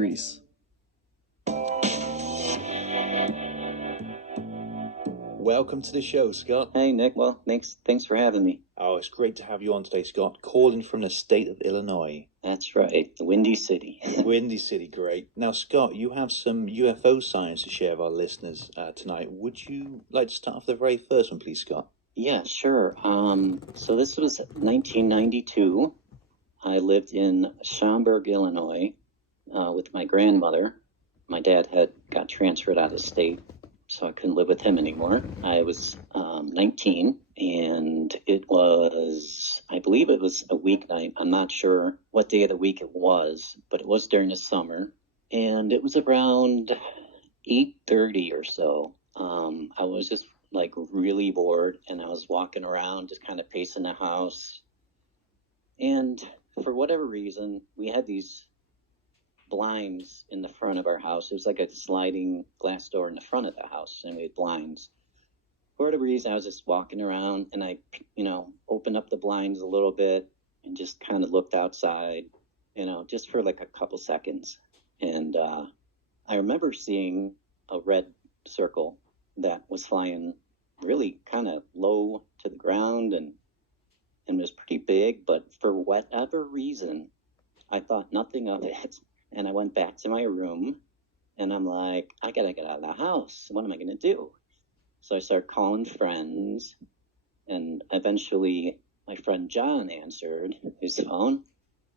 Greece. Welcome to the show, Scott. Hey, Nick. Well, thanks for having me. Oh, it's great to have you on today, Scott. Calling from the state of Illinois. That's right, the Windy City. Windy City, great. Now, Scott, you have some UFO science to share with our listeners tonight. Would you like to start off the very first one, please, Scott? Yeah, sure. So this was 1992. I lived in Schaumburg, Illinois, with my grandmother. My dad had got transferred out of state, so I couldn't live with him anymore. I was 19, and I believe it was a weeknight. I'm not sure what day of the week it was, but it was during the summer, and it was around 8:30 or so. I was just like really bored, and I was walking around, just kind of pacing the house. And for whatever reason, we had these blinds in the front of our house. It was like a sliding glass door in the front of the house, and we had blinds. For whatever reason, I was just walking around, and I, opened up the blinds a little bit and just kind of looked outside, just for like a couple seconds. And I remember seeing a red circle that was flying really kind of low to the ground and was pretty big, but for whatever reason, I thought nothing of it. And I went back to my room, and I'm like, I gotta get out of the house. What am I gonna do? So I started calling friends, and eventually my friend John answered his phone.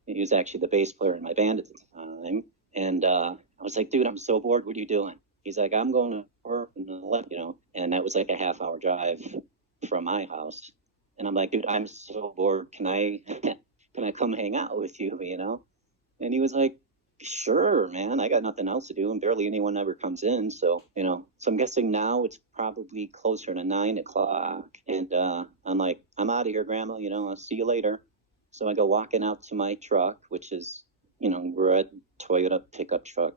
He was actually the bass player in my band at the time. And I was like, dude, I'm so bored. What are you doing? He's like, I'm going to work, and that was like a half-hour drive from my house. And I'm like, dude, I'm so bored. Can I come hang out with you, And he was like, sure, man, I got nothing else to do, and barely anyone ever comes in. So, so I'm guessing now it's probably closer to 9 o'clock. And I'm like, I'm out of here, Grandma, I'll see you later. So I go walking out to my truck, which is, red Toyota pickup truck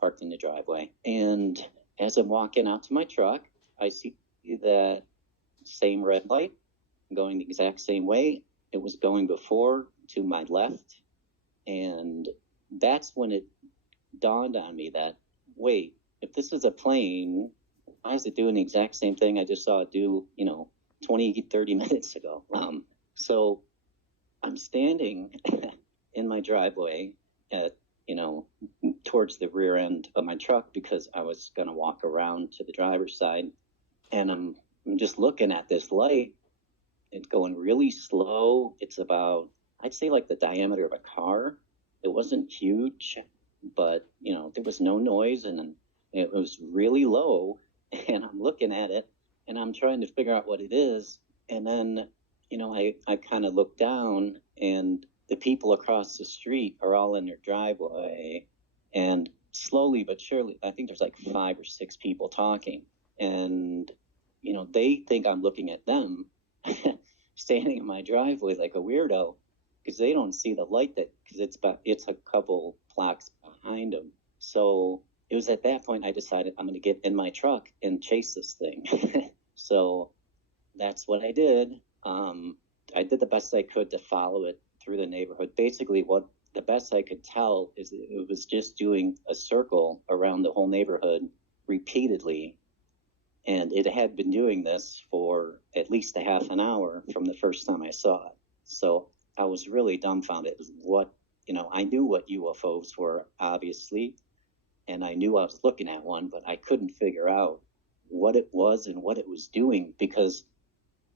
parked in the driveway. And as I'm walking out to my truck, I see that same red light going the exact same way it was going before, to my left. And that's when it dawned on me that, wait, if this is a plane, why is it doing the exact same thing I just saw it do, 20, 30 minutes ago? So I'm standing in my driveway at, towards the rear end of my truck, because I was going to walk around to the driver's side. And I'm just looking at this light. It's going really slow. It's about, I'd say, like the diameter of a car. It wasn't huge, but, there was no noise, and it was really low. And I'm looking at it, and I'm trying to figure out what it is. And then, I kind of look down, and the people across the street are all in their driveway. And slowly but surely, I think there's like 5 or 6 people talking. And, they think I'm looking at them standing in my driveway like a weirdo, because they don't see the light because it's a couple blocks behind them. So it was at that point I decided I'm going to get in my truck and chase this thing. So that's what I did. I did the best I could to follow it through the neighborhood. Basically, what the best I could tell is it was just doing a circle around the whole neighborhood repeatedly. And it had been doing this for at least a half an hour from the first time I saw it. So I was really dumbfounded. I knew what UFOs were, obviously, and I knew I was looking at one, but I couldn't figure out what it was and what it was doing, because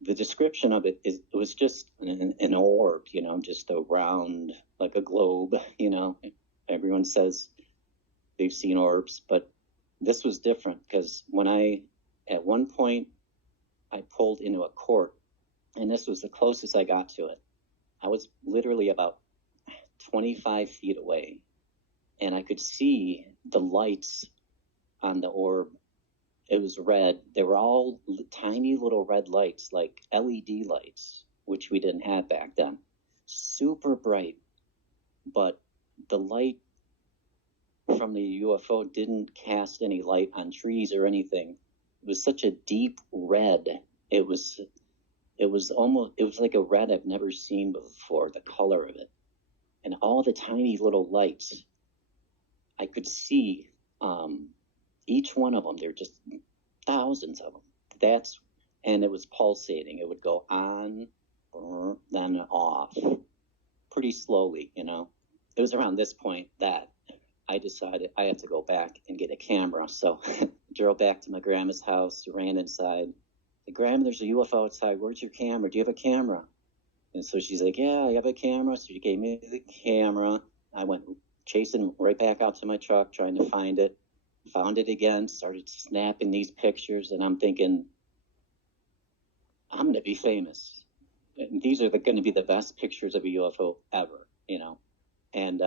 the description of it was just an orb, just a round, like a globe, Everyone says they've seen orbs, but this was different, because at one point, I pulled into a court, and this was the closest I got to it. I was literally about 25 feet away, and I could see the lights on the orb. It was red. They were all tiny little red lights, like LED lights, which we didn't have back then. Super bright, but the light from the UFO didn't cast any light on trees or anything. It was such a deep red. It was like a red I've never seen before, the color of it. And all the tiny little lights I could see each one of them. There were just thousands of them. And it was pulsating. It would go on, then off, pretty slowly, you know. It was around this point that I decided I had to go back and get a camera. So drove back to my grandma's house, ran inside. Said, Grandma, there's a UFO outside. Where's your camera? Do you have a camera? And so she's like, yeah, I have a camera. So she gave me the camera. I went chasing right back out to my truck, trying to find it. Found it again, started snapping these pictures, and I'm thinking, I'm going to be famous. These are going to be the best pictures of a UFO ever, you know. And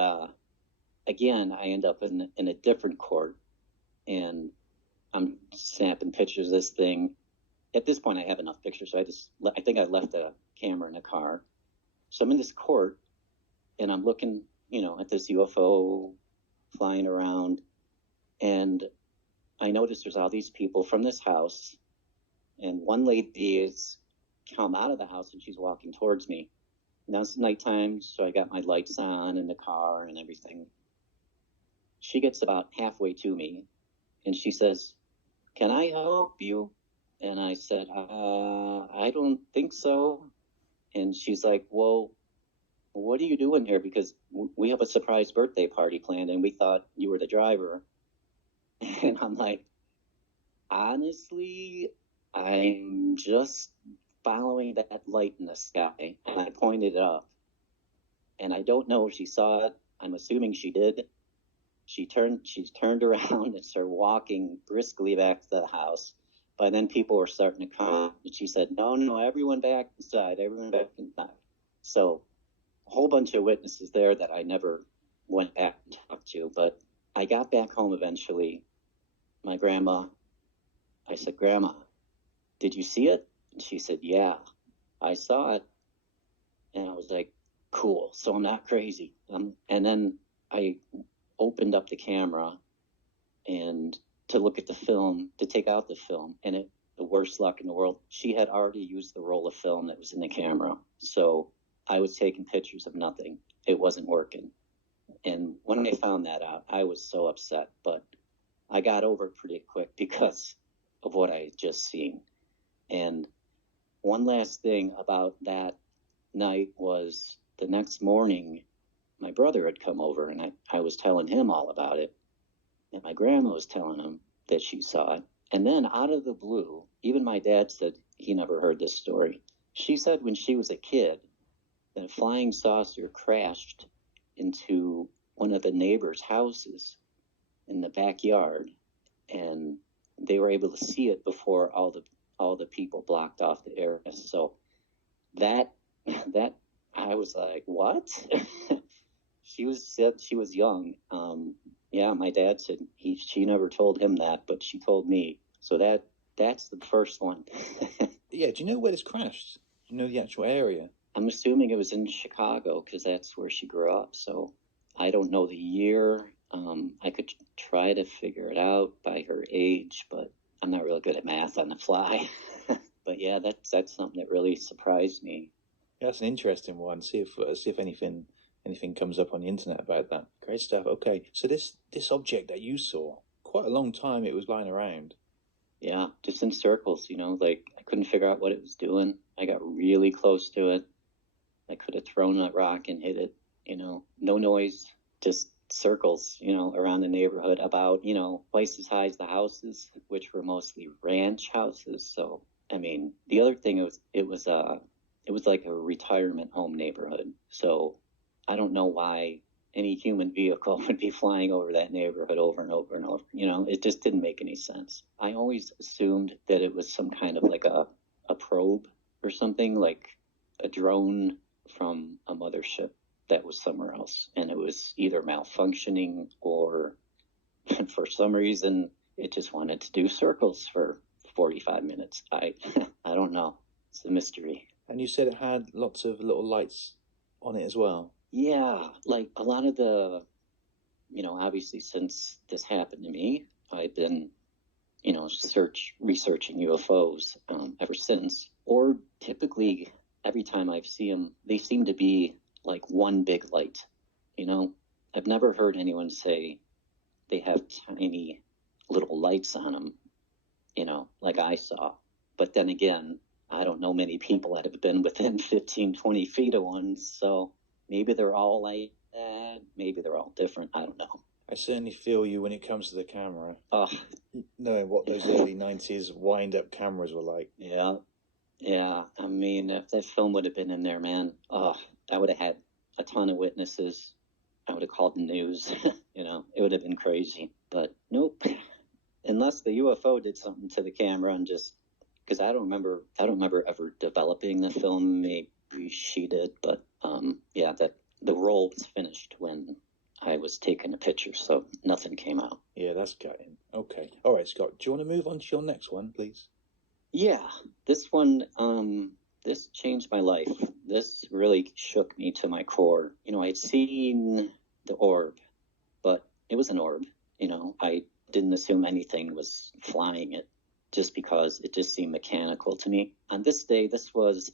again, I end up in a different court, and I'm snapping pictures of this thing. At this point, I have enough pictures, so I think I left the camera in the car. So I'm in this court, and I'm looking, you know, at this UFO flying around, and I noticed there's all these people from this house, and one lady is come out of the house, and she's walking towards me. Now it's nighttime, so I got my lights on in the car and everything. She gets about halfway to me, and she says, can I help you? And I said, I don't think so. And she's like, well, what are you doing here? Because we have a surprise birthday party planned, and we thought you were the driver. And I'm like, honestly, I'm just following that light in the sky. And I pointed it up. And I don't know if she saw it. I'm assuming she did. She's turned around and started walking briskly back to the house. By then people were starting to come. And she said, no, everyone back inside, everyone back inside. So a whole bunch of witnesses there that I never went back and talked to. But I got back home eventually. My grandma, I said, Grandma, did you see it? And she said, yeah, I saw it. And I was like, cool, so I'm not crazy. And then I opened up the camera and to look at the film, to take out the film, and the worst luck in the world, she had already used the roll of film that was in the camera. So I was taking pictures of nothing. It wasn't working. And when I found that out, I was so upset, but I got over it pretty quick because of what I had just seen. And one last thing about that night was the next morning, my brother had come over, and I was telling him all about it. And my grandma was telling him that she saw it. And then out of the blue, even my dad said he never heard this story. She said when she was a kid that a flying saucer crashed into one of the neighbors' houses in the backyard, and they were able to see it before all the people blocked off the area. So that I was like, what? Said she was young. Yeah, my dad said she never told him that, but she told me. So that's the first one. Yeah, do you know where this crashed? Do you know the actual area? I'm assuming it was in Chicago because that's where she grew up. So I don't know the year. I could try to figure it out by her age, but I'm not really good at math on the fly. But yeah, that's something that really surprised me. Yeah, that's an interesting one. See if anything comes up on the internet about that. Great stuff. Okay, so this object that you saw, quite a long time it was lying around. Yeah, just in circles, you know, like I couldn't figure out what it was doing. I got really close to it. I could have thrown a rock and hit it, you know, no noise, just circles, you know, around the neighborhood about, you know, twice as high as the houses, which were mostly ranch houses. So, I mean, the other thing it was like a retirement home neighborhood. So I don't know why any human vehicle would be flying over that neighborhood over and over and over. You know, it just didn't make any sense. I always assumed that it was some kind of like a probe or something, like a drone from a mothership that was somewhere else. And it was either malfunctioning or for some reason it just wanted to do circles for 45 minutes. I don't know. It's a mystery. And you said it had lots of little lights on it as well. Yeah, like a lot of the, you know, obviously since this happened to me, I've been, you know, researching UFOs ever since. Or typically every time I've seen them, they seem to be like one big light. You know, I've never heard anyone say they have tiny little lights on them, like I saw. But then again, I don't know many people that have been within 15, 20 feet of one, so maybe they're all like that. Maybe they're all different. I don't know. I certainly feel you when it comes to the camera. Oh, knowing what those early 90s wind-up cameras were like. Yeah. I mean, if that film would have been in there, man, I would have had a ton of witnesses. I would have called the news. It would have been crazy. But nope. Unless the UFO did something to the camera and just, because I don't remember ever developing the film. Maybe she did, but that the roll was finished when I was taking a picture, so nothing came out. Yeah, that's gutting. Okay. All right, Scott, do you want to move on to your next one, please? Yeah, this one, this changed my life. This really shook me to my core. I'd seen the orb, but it was an orb. I didn't assume anything was flying it just because it just seemed mechanical to me. On this day, this was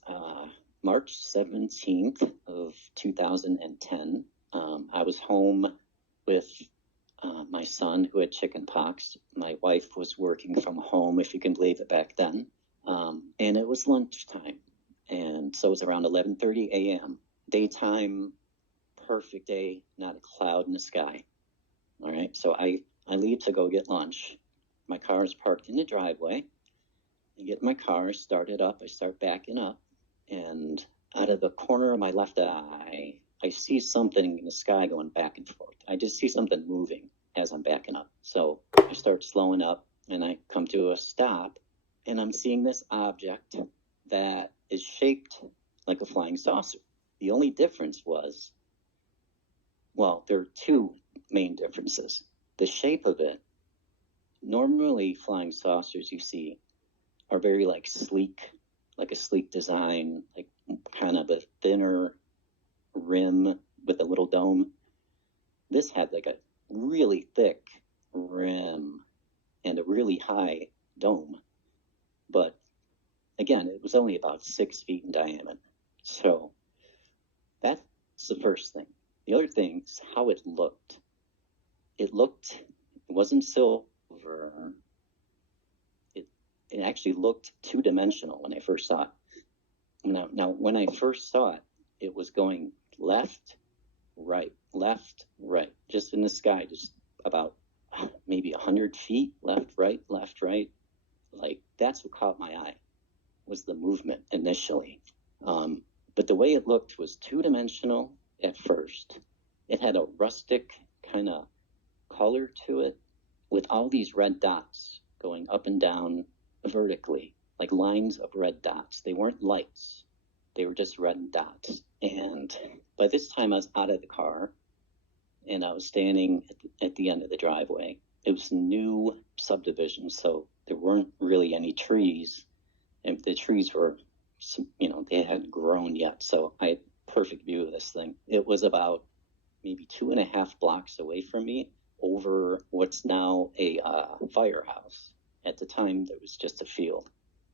March 17th of 2010. I was home with my son who had chicken pox. My wife was working from home, if you can believe it, back then. And it was lunchtime. And so it was around 11:30 a.m. Daytime, perfect day, not a cloud in the sky. All right, so I leave to go get lunch. My car is parked in the driveway. I get my car, start it up, I start backing up, and out of the corner of my left eye, I see something in the sky going back and forth. I just see something moving as I'm backing up. So I start slowing up, and I come to a stop, and I'm seeing this object that is shaped like a flying saucer. The only difference was, there are two main differences. The shape of it, normally flying saucers you see are very sleek, like a sleek design, like kind of a thinner rim with a little dome. This had like a really thick rim and a really high dome. But again, it was only about 6 feet in diameter. So that's the first thing. The other thing is how it looked. It wasn't silver. It actually looked two-dimensional when I first saw it. Now, when I first saw it, it was going left, right, just in the sky, just about maybe 100 feet, left, right. Like, that's what caught my eye, was the movement initially. But the way it looked was two-dimensional at first. It had a rustic kind of color to it with all these red dots going up and down vertically, like lines of red dots. They weren't lights. They were just red dots. And by this time, I was out of the car, and I was standing at the end of the driveway. It was a new subdivision, so there weren't really any trees. And the trees were, they hadn't grown yet. So I had perfect view of this thing. It was about maybe 2.5 blocks away from me, over what's now a firehouse. At the time, there was just a field.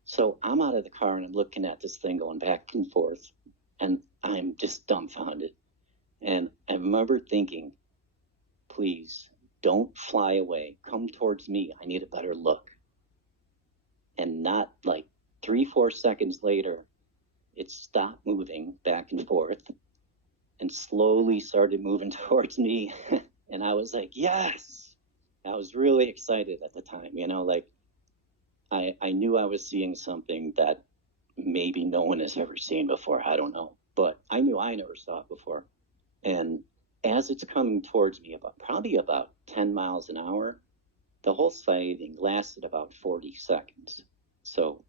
So I'm out of the car, and I'm looking at this thing going back and forth, and I'm just dumbfounded. And I remember thinking, please don't fly away. Come towards me. I need a better look. And not like 3-4 seconds later, it stopped moving back and forth and slowly started moving towards me. And I was like, yes! I was really excited at the time, I knew I was seeing something that maybe no one has ever seen before. I don't know. But I knew I never saw it before. And as it's coming towards me, probably about 10 miles an hour, the whole sighting lasted about 40 seconds. So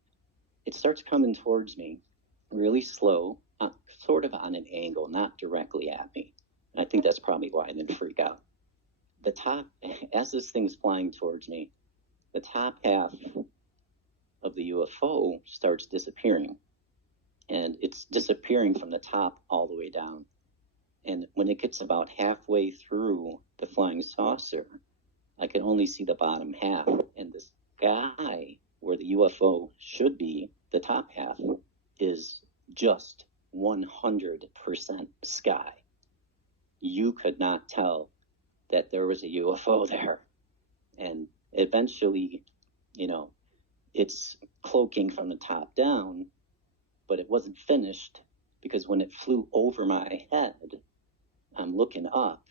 it starts coming towards me really slow, sort of on an angle, not directly at me. I think that's probably why I didn't freak out. The top, as this thing's flying towards me, the top half of the UFO starts disappearing. And it's disappearing from the top all the way down. And when it gets about halfway through the flying saucer, I can only see the bottom half. And the sky where the UFO should be, the top half, is just 100% sky. You could not tell that there was a UFO there. And eventually, it's cloaking from the top down, but it wasn't finished because when it flew over my head, I'm looking up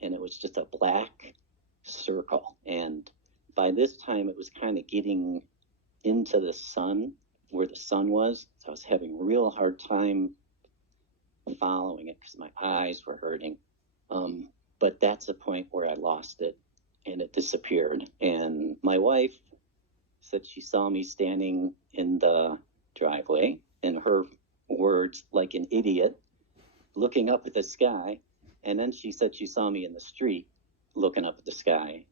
and it was just a black circle. And by this time, it was kind of getting into the sun, where the sun was. So I was having a real hard time following it because my eyes were hurting. But that's the point where I lost it and it disappeared. And my wife said she saw me standing in the driveway, in her words, like an idiot, looking up at the sky. And then she said she saw me in the street looking up at the sky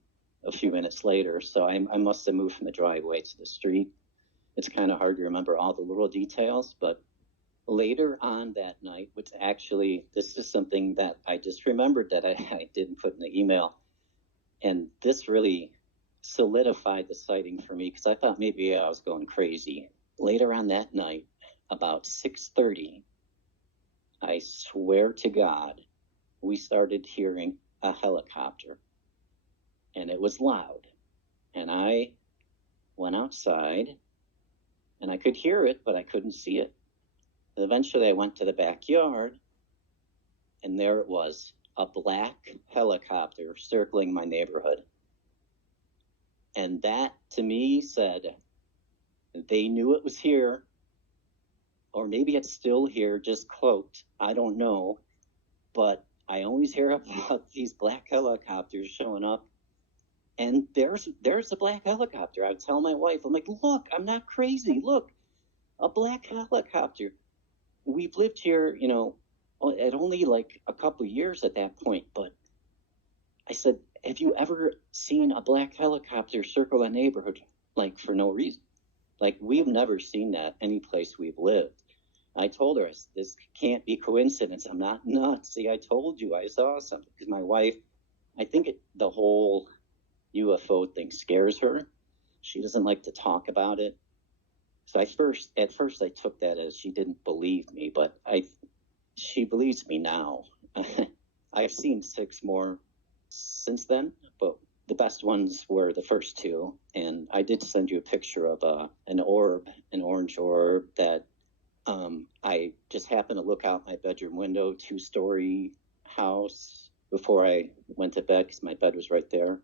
a few minutes later. So I must have moved from the driveway to the street. It's kind of hard to remember all the little details, but later on that night, which actually, this is something that I just remembered that I didn't put in the email. And this really solidified the sighting for me because I thought maybe I was going crazy. Later on that night, about 6:30, I swear to God, we started hearing a helicopter. And it was loud. And I went outside and I could hear it, but I couldn't see it. And eventually I went to the backyard and there it was, a black helicopter circling my neighborhood. And that to me said they knew it was here, or maybe it's still here, just cloaked. I don't know. But I always hear about these black helicopters showing up. And there's a black helicopter. I would tell my wife, I'm like, look, I'm not crazy. Look, a black helicopter. We've lived here, at only like a couple years at that point. But I said, have you ever seen a black helicopter circle a neighborhood, like for no reason? Like, we've never seen that any place we've lived. I told her, this can't be coincidence. I'm not nuts. See, I told you I saw something. Because my wife, I think the whole UFO thing scares her. She doesn't like to talk about it. So at first I took that as she didn't believe me, but she believes me now. I've seen 6 more since then, but the best ones were the first 2. And I did send you a picture of an orange orb that I just happened to look out my bedroom window, 2-story house, before I went to bed because my bed was right there.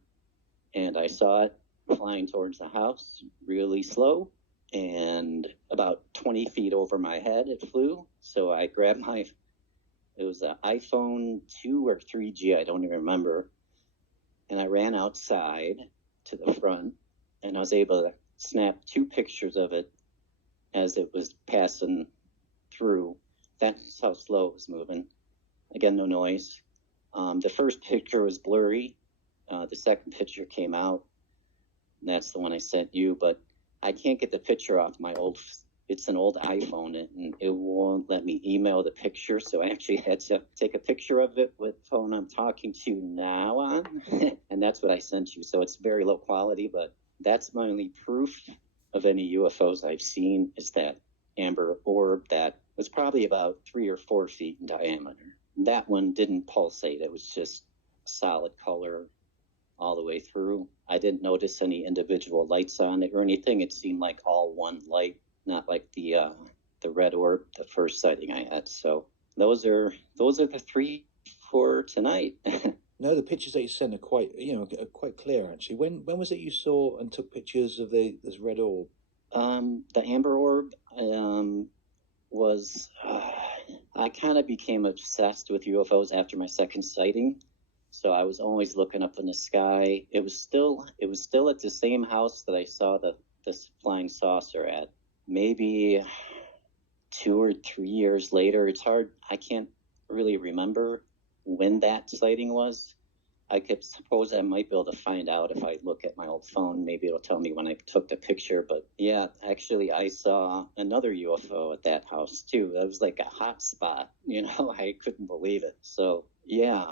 And I saw it flying towards the house really slow, and about 20 feet over my head it flew. So I grabbed it was an iPhone 2 or 3G, I don't even remember. And I ran outside to the front, and I was able to snap 2 pictures of it as it was passing through. That's how slow it was moving. Again, no noise. The first picture was blurry. The second picture came out. And that's the one I sent you, but I can't get the picture off it's an old iPhone, and it won't let me email the picture. So I actually had to take a picture of it with the phone I'm talking to you now on. And that's what I sent you. So it's very low quality, but that's my only proof of any UFOs I've seen, is that amber orb that was probably about 3 or 4 feet in diameter. That one didn't pulsate. It was just solid color all the way through. I didn't notice any individual lights on it or anything. It seemed like all one light, not like the red orb, the first sighting I had. So those are the 3 for tonight. No, the pictures that you sent are quite clear actually. When was it you saw and took pictures of this red orb? The amber orb was. I kind of became obsessed with UFOs after my second sighting. So I was always looking up in the sky. It was still at the same house that I saw this flying saucer at. Maybe 2 or 3 years later. It's hard. I can't really remember when that sighting was. I could suppose I might be able to find out if I look at my old phone. Maybe it'll tell me when I took the picture. But yeah, actually, I saw another UFO at that house too. That was like a hot spot. I couldn't believe it. So yeah,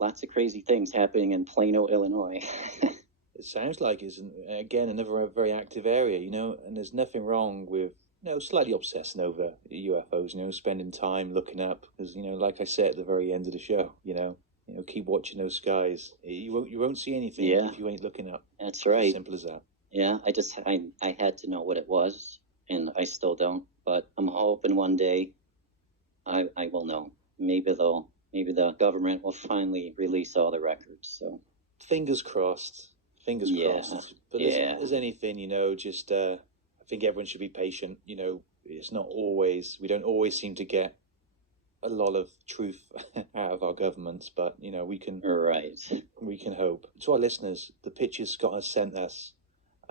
lots of crazy things happening in Plano, Illinois. It sounds like it's, again, another very active area, and there's nothing wrong with, slightly obsessing over UFOs, spending time looking up, because, like I said at the very end of the show, keep watching those skies. You won't see anything if you ain't looking up. That's right. As simple as that. Yeah, I had to know what it was, and I still don't. But I'm hoping one day I will know. Maybe the government will finally release all the records. So fingers crossed. Fingers crossed. But as anything, just I think everyone should be patient. It's not always, we don't always seem to get a lot of truth out of our governments, but we can hope. To our listeners, the pictures Scott has sent us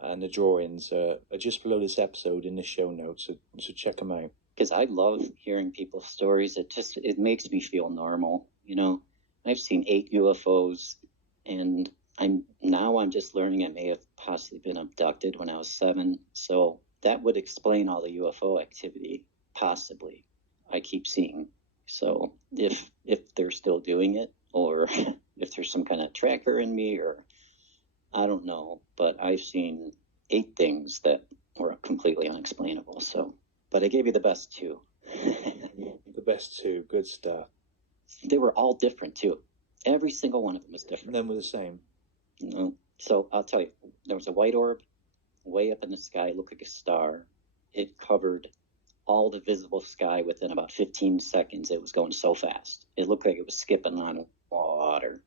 and the drawings are just below this episode in the show notes, so check them out. Because I love hearing people's stories. It makes me feel normal. I've seen 8 UFOs, and I'm just learning I may have possibly been abducted when I was 7. So that would explain all the UFO activity, possibly, I keep seeing. So if they're still doing it, or if there's some kind of tracker in me, or I don't know, but I've seen 8 things that were completely unexplainable. So, but I gave you the best 2. The best 2, good stuff. They were all different too. Every single one of them was different. And then were the same. So I'll tell you, there was a white orb way up in the sky. It looked like a star. It covered all the visible sky within about 15 seconds. It was going so fast. It looked like it was skipping on water.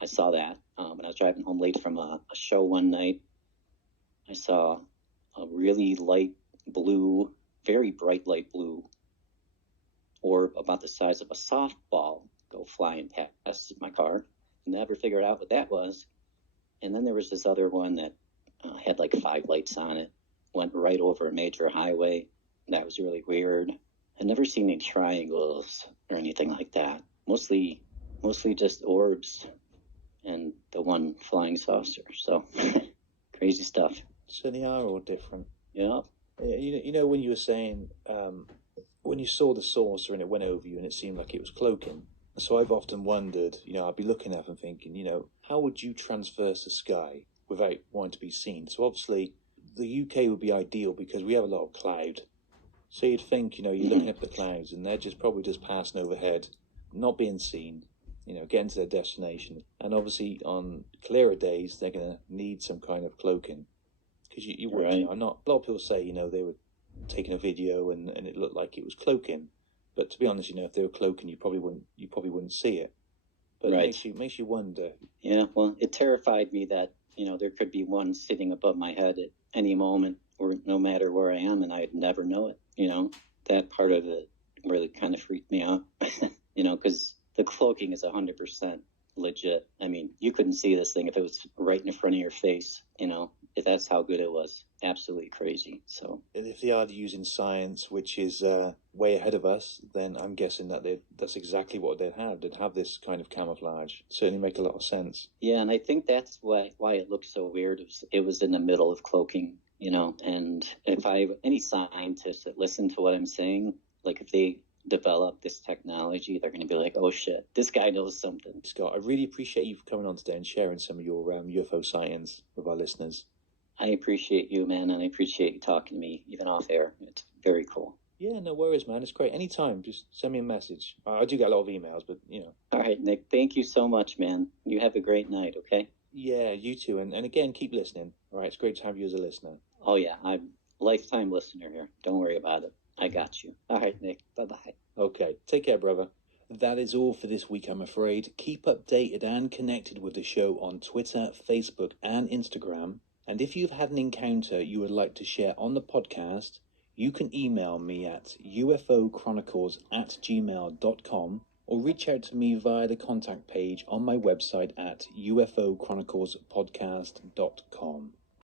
I saw that when I was driving home late from a show one night. I saw a really light blue, very bright light blue orb about the size of a softball go flying past my car. Never figured out what that was. And then there was this other one that had like 5 lights on it, went right over a major highway. That was really weird. I'd never seen any triangles or anything like that. Mostly just orbs and the one flying saucer. So crazy stuff. So they are all different. Yeah. When you were saying when you saw the saucer and it went over you and it seemed like it was cloaking. So I've often wondered, I'd be looking up and thinking, how would you traverse the sky without wanting to be seen? So obviously the UK would be ideal because we have a lot of cloud. So you'd think, you're looking up at the clouds and they're probably just passing overhead, not being seen, getting to their destination. And obviously on clearer days, they're going to need some kind of cloaking. Because you would, right. A lot of people say, they were taking a video and it looked like it was cloaking. But to be honest, if they were cloaking, you probably wouldn't see it. But right. it makes you wonder. Yeah, well, it terrified me that, there could be one sitting above my head at any moment, or no matter where I am, and I'd never know it. That part of it really kind of freaked me out. Because the cloaking is 100% legit. I mean, you couldn't see this thing if it was right in front of your face. If that's how good it was. Absolutely crazy. So if they are using science, which is way ahead of us, then I'm guessing that that's exactly what they'd have. They'd have this kind of camouflage. Certainly make a lot of sense. Yeah, and I think that's why it looked so weird. It was in the middle of cloaking, and if any scientists that listen to what I'm saying, like if they develop this technology, they're going to be like, oh shit, this guy knows something. Scott, I really appreciate you for coming on today and sharing some of your UFO sightings with our listeners. I appreciate you, man, and I appreciate you talking to me, even off air. It's very cool. Yeah, no worries, man. It's great. Anytime, just send me a message. I do get a lot of emails, but, All right, Nick, thank you so much, man. You have a great night, okay? Yeah, you too. And again, keep listening. All right, it's great to have you as a listener. Oh, yeah, I'm a lifetime listener here. Don't worry about it. I got you. All right, Nick, bye-bye. Okay, take care, brother. That is all for this week, I'm afraid. Keep updated and connected with the show on Twitter, Facebook, and Instagram. And if you've had an encounter you would like to share on the podcast, you can email me at ufochronicles@gmail.com or reach out to me via the contact page on my website at ufochroniclespodcast.com.